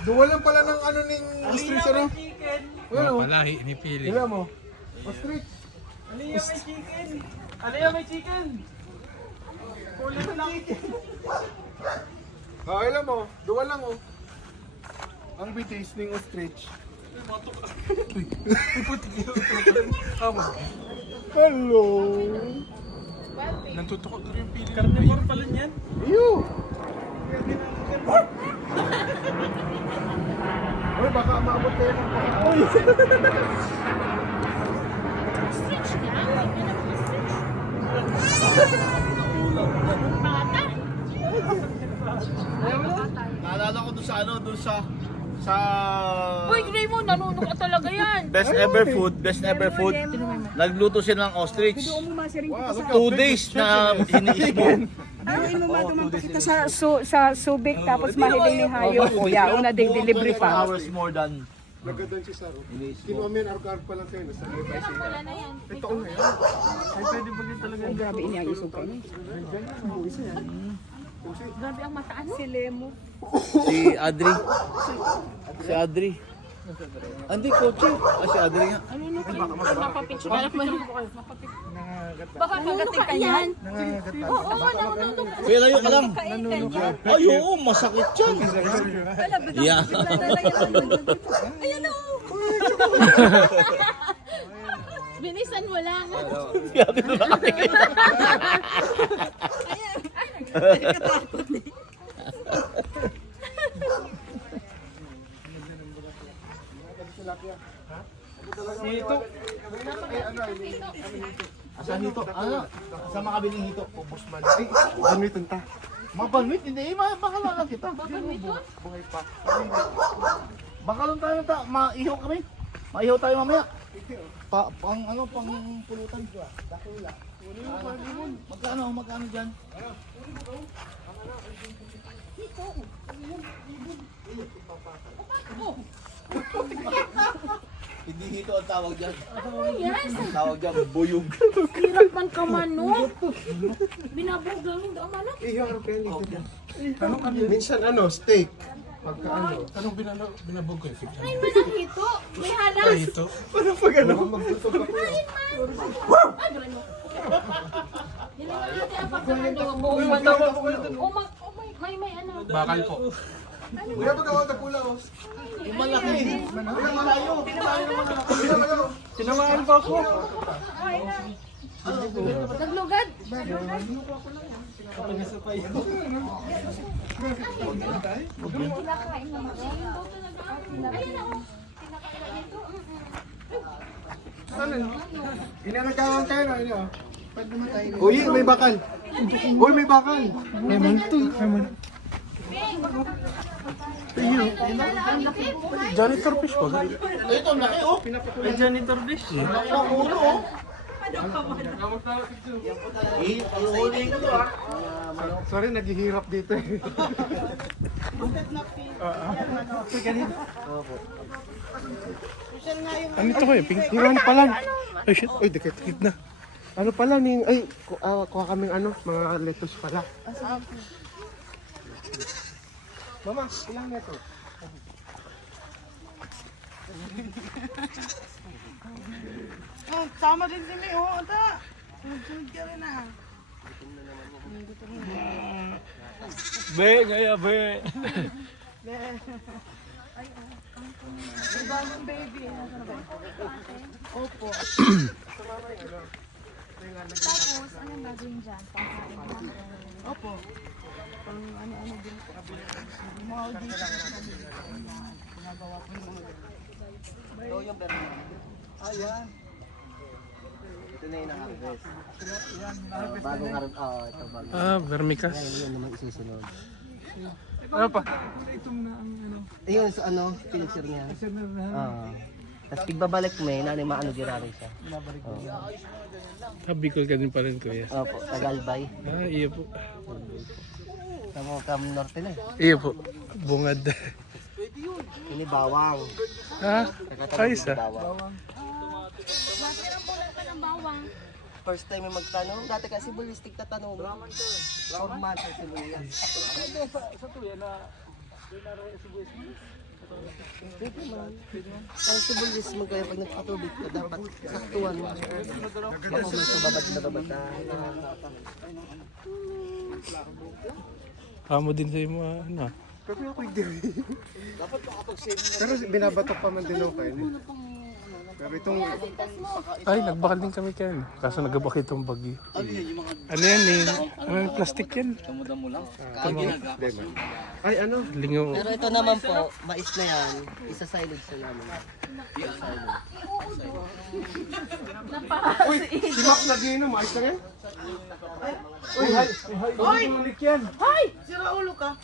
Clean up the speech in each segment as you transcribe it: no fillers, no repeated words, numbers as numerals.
Duwa lang pala ng ano ning ostrich ano? Wala mo. Palahi ni Pili. Wala mo. Ostrich. Aliyah may chicken! Aliyah may chicken! Huli mo ng chicken! Ah, alam mo. Duwa lang oh. Ang bitis ning ostrich. Hello. Nantutukot na rin yung Pili. Carnivore pala niyan. Iyo. Oy, baka maabot kayo ng pakaoy. Naalala ko doon sa ano, doon sa Boy, Raymond, nanunok ka talaga yan. best ever food. Nagluto sila ng ostrich. Wow, 2 days na hiniis mo. Ayun mo madumang pa kita sa Subic tapos mahiling ni Hayo. Kuya, una day delivery 24 pa. hours more than nagadan si Saro. Kinuha mo yan, arko-arko pa lang kayo. Nasa live ay siya. Wala na yan. Ito ko ngayon. Ay, pwede ba din talaga? Ay, grabe niya ang isuka niya. Grabe ang mataan. Si Lemo. si Adri. Si Adri. Andi, kotse. Si Adri nga. Mapapicture. Baka kagating ka yan. Oo, nanunok. Kuya, layo ka lang. Ay, oo, masakit yan. Yeah. Ayan na. Binisan mo lang. Si Adri na nakakita. Sito. Asan hito? Ano? Sa makabiling hito. Ubus man. Ay, ano ito ta? Mga banwit, hindi. Baka kita. Buhay pa. Baka lang tayo maihaw kami. Maihaw tayo mamaya. Pang pulutan. Dakula. Magkano dyan? Hindi hito ang tawag dyan. Yes. Ang tawag dyan, buyog. Hirap man ka manok. Binabog lang yung manok. Iyo, ano kayo dito? Minsan ano, steak. Pagka ano. Anong binabog ko? Ay, manang hito. May halas. Ito. Ano pag ano? Magluto pa ko. Ay, manok. Hindi natin ang pagkakano. May ano. Bakal po. Kuya, pagkawa na pula oh. Yung malaki. Malayo. Tinamaan pa ako. Naglugad. Kinakain naman. Ayun daw talaga. Ayun ako. Kinakain ito. Ano? Inanagawan kayo na, ano? Uy, may bakal. Uy, may bakal. May manto. Janitor fish ba? Ito, ang laki oh. May janitor fish. Laki ng ulo oh. Iuhulihin ko to ah. Sorry, naghihirap dito eh. Ano ito kayo? Pink? Hiran pa lang. Ay shit. Uy, dikit na. Ano pala ning, ay, kuha kaming ano, mga lettuce pala. Mama, ilang neto? Oh, sama din si May. Oh, ata. Sunod ka rin ah. Be, ngaya be. Bagong baby. Opo. Tapos, anong gagawin dyan? Pangkain lang. Opo. Pang ano-ano din po. Mga audition. Ginagawa po yung mga Ito na yung harvest. Bagong harvest. Oo, ito bagong. Vermicas. Yan naman isusunod. Ano pa? Ayun, so ano, pinicture niya. Oo. Tapos pigbabalik may, nanay maano dirari siya. Bicol ka din pa rin kuya. Opo, Tagalbay. Iyo po. Tamo Cam Norte na eh. Iyo po. Bungad. Ini bawang. Ha? Ayos ah. Bawang. First time may magtanong, dati kasi ballistic na tanong. 4 months sa sibuyas. Pwede man. Ang subulis mo kaya pag nagpatubig ka, dapat saktuhan mo. Baka may subabad na babad. Kamo din sa'yo mo, ano. Pero ako hindi. Pero binabatok pa man din ako kayo. Pero itong... Ay, nagbakal din kami kayo. Kaso nagabak itong bagyo. Ano yan eh? Ano yung plastic yan? Ay, ano? Lingaw. Pero ito naman po, mais na yan, isa silage sa namin. Uy, si Mac nag-inom. Ayos na yan? Uy, hay! Uy! Malik yan! Sira ulo ka.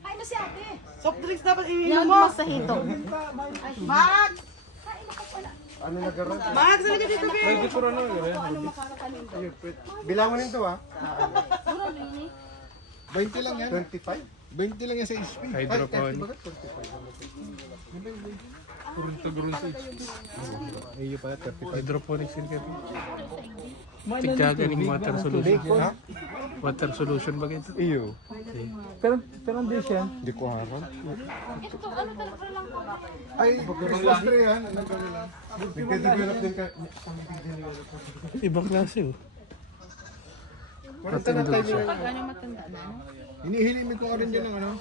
Ay, no si ate. Soft drinks dapat ininom mo. Sa hito. Max! Ano nag-aral? Max, halika dito, babe. Ayun, bilangan nito ah. 20 lang yan. 25? 20 lang yan sa HP. Hydroponic. Iyo pala, 35. Hydroponics yun kayo. Tigagaling water solution. Ha? Water solution ba ito? Iyo. Pero hindi siya. Hindi ko harap. Ito, ano talaga lang ko. Ay, Christmas tree yan. Anong gano'n lang? Nagde-develop din ka. Ibang klase oh. Parang tanatay nila. Ano matanda na? Hinihili mo kung arin dyan ang ano.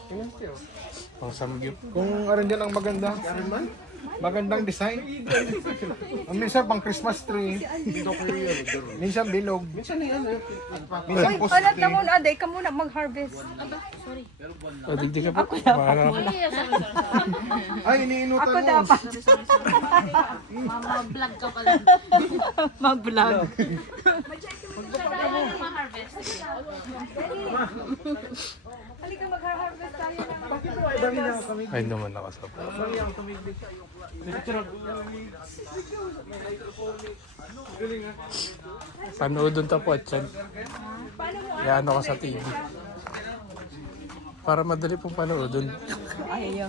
Pang samgyup. Kung arin dyan ang maganda. Magandang design. Ang minsan pang Christmas tree. Minsan bilog. Minsan post Alat na tree. muna, aday ka muna mag-harvest. O, digdi ka po. Para Ay, iniinutan Ako mo. dapat. Mama-vlog ka pala. Mag-vlog. Ma-harvest. Halika mag-harvest tayo ng ay naman nakasap. Panoodon ta po at yan. Yan ako sa TV. Para madali pong panoodon. Ayaw.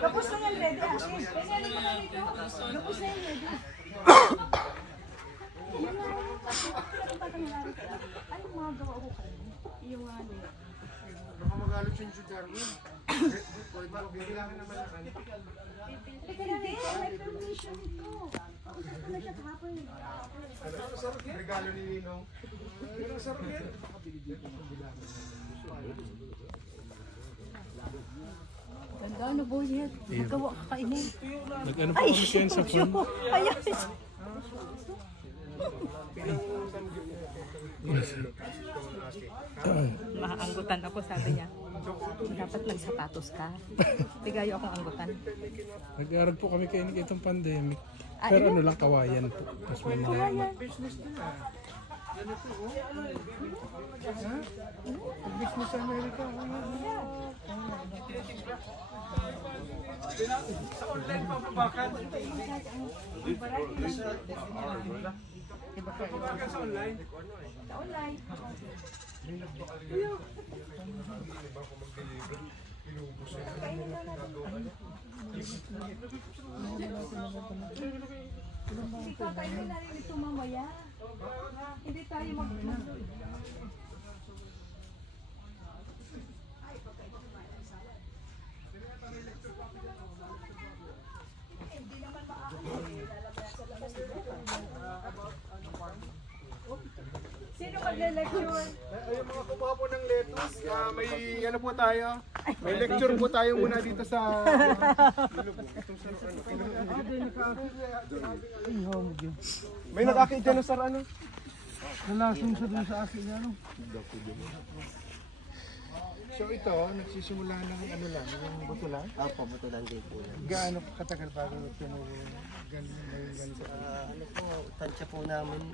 Tapos na yan, ready. Pwede ko na nito. Tapos na yan, ready. Ay, mga gawa ko kayo. Yung ano. Baka magalit yung si Darwin. Bilangan naman ang ano. Teka na rin, may permission ito. Usap ko na siya kahapon. Regalo ni Ninong. Ganda na po yan. Magawa ka kainin. Nag-ano po kami kayo sa phone? Ayan. Maanggutan ako, sabi niya. Dapat nagsapatos ka. Bigayo akong anggutan. Nag-aaral po kami kayo itong pandemic. Pero ano lang, kawayan po. Tapos may mga... Business America. Kakainin na rin ito mamaya. Hindi tayo mag... Sino magle-lecture? Ayun mga kumuha po ng lettuce. May ano po tayo. May lecture po tayo muna dito sa... May nag-akit dyan sir ano? Nalasong sa dun sa akin ano? So ito, nagsisimula ng ano lang, yung buto lang. Opo, butulan din po yan. Gaano katagal bago ganito? Ano po, tansya po namin.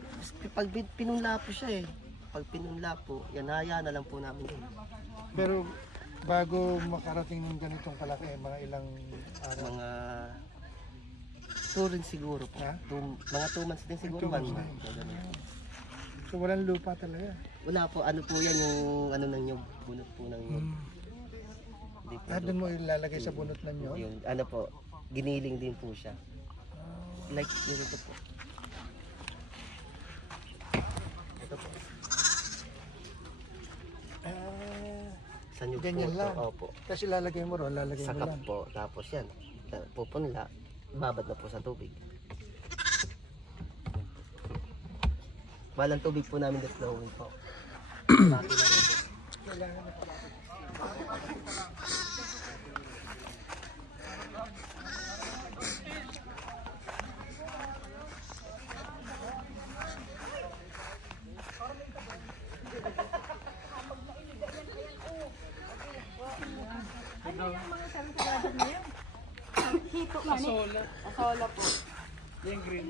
Pag pinunla po siya eh. Pag pinunla po, yan haya na lang po namin yun. Pero bago makarating ng ganitong kalaki, mga ilang araw. Mga 2 rin siguro po. Ha? Mga 2 months din siguro. 2 months na. So walang lupa talaga. Wala po, ano po yan yung ano ng nyug, bunot po ng nyug. Hindi po. Doon mo ilalagay sa bunot ng nyo? Yung ano po, giniling din po siya. Like yun ito po. Ito po. Sa nyug Ganyan po. lang. Opo. Tapos ilalagay mo ron, lalagay Sa mo cup lang. po. Tapos yan. Pupunla. Babad na po sa tubig. Balang tubig po namin that's flowing po. Mati na rin po. Asola po. Yung green.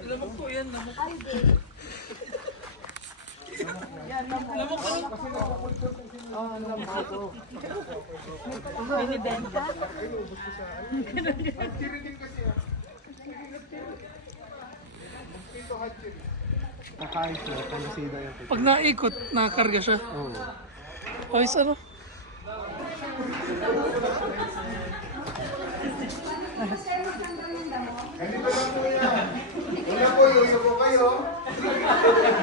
Lamok po yan, lamok. Lamok ano? Binibenta. Kakain siya, pamasida yung Pag naikot, nakakarga siya. Oo. Ayos ano? Ganito lang po yan. Una po, yuyo po kayo.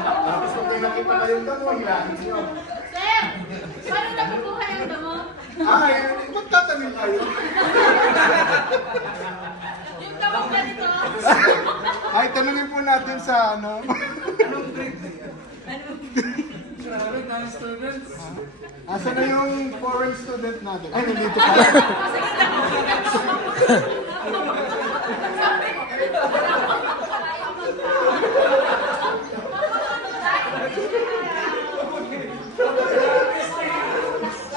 Tapos kung may nakita kayong damo, hilahin nyo. Sir! Paano nakukuha yung damo? Ay, magtatanim kayo. Yung damo ganito. Ay, tanungin po natin sa ano. Asa na yung foreign student natin? Ay, nandito pa.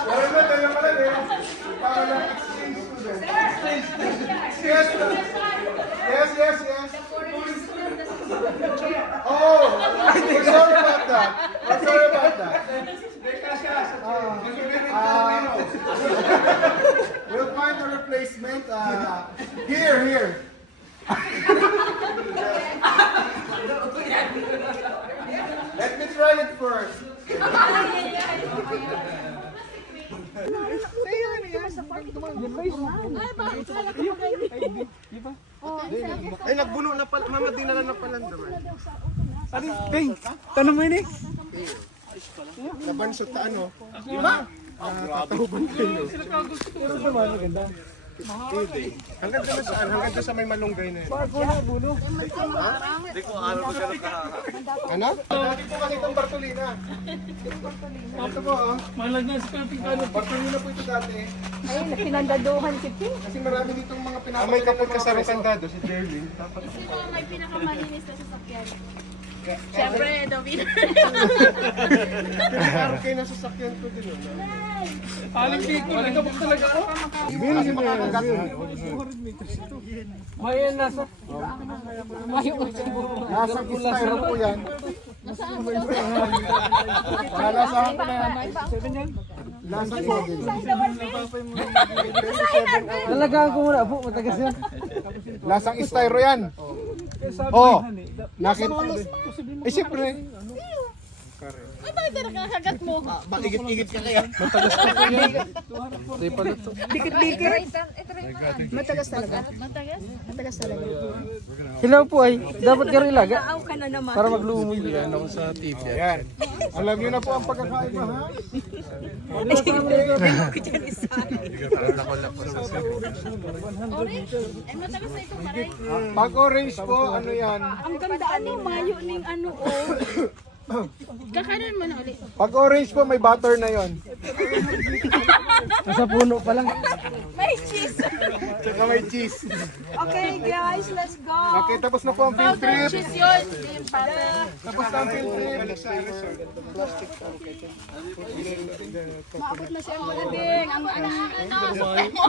Wala na, tayo pala eh. Para lang exchange student. Yes, yes, yes. Oh, we're sorry about that. We're sorry about that. We'll find a replacement. Here. Let me try it first. Ay, nagbuno na pala. Mama, dinala na pala naman. Tanong mo yun eh. Laban sa ano? Diba? Tatahuban kayo. Pero naman, maganda. Hanggang doon saan? Hanggang doon sa may malunggay na yun. Buno. Hindi ko alam ko siya Ano? Dati po kasi itong Bartolina. Ito po, oh. Malag na sa Pilipinas. Bartolina po ito dati. Ay, pinandaduhan si Ping. Kasi marami ditong mga pinapakita. May kapag kasama kandado si Jerwin. Dapat Sino ang may pinakamalinis na sasakyan? Siyempre, David. pinapakita kayo na sasakyan ko din. Aling Kiko, nagkabok talaga ako. Ibig kasi makakagat. Mayan nasa. Nasa styro po yan. Nalasahan ko na yan. Nasa Talagaan ko muna po, matagas yan. Lasang styro yan. Oh, nakita. Eh, siyempre. Ay, bakit na nakakagat mo? Igit-igit ka kaya. Matagas ko po yan. Hindi pala to. Dikit-dikit. Matagas talaga. Matagas talaga. Hilaw po ay, dapat karilaga. Naaw ka na naman. Para maglumoy yan ako sa TV. Ayan. Alam niyo na po ang pagkakaiba, ha? Ay, matagas na itong maray. Pag orange po, ano yan? Ang ganda ano, mayo ning ano oh. Kakanan mo na ulit. Pag orange po, may butter na yon. Nasa puno pa lang. May cheese. Tsaka may cheese. Okay guys, let's go. Okay, tapos na po ang field trip. Cheese yun. Yung butter. Tapos na ang field trip. Maabot na siya ang malanding. Ang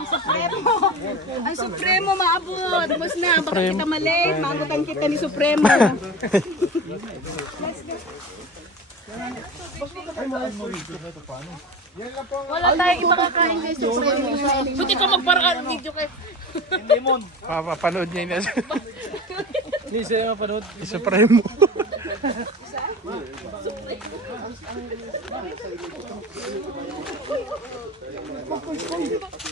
Supremo. Ang Supremo maabot. Bus na, baka kita mali. Maabutan kita ni Supremo. Yan lang po ang Wala tayong ibang kakain kay Supremo. Buti ka magparaan ng video kay... Papanood niya yun. Hindi siya mapanood. Isa-prime mo.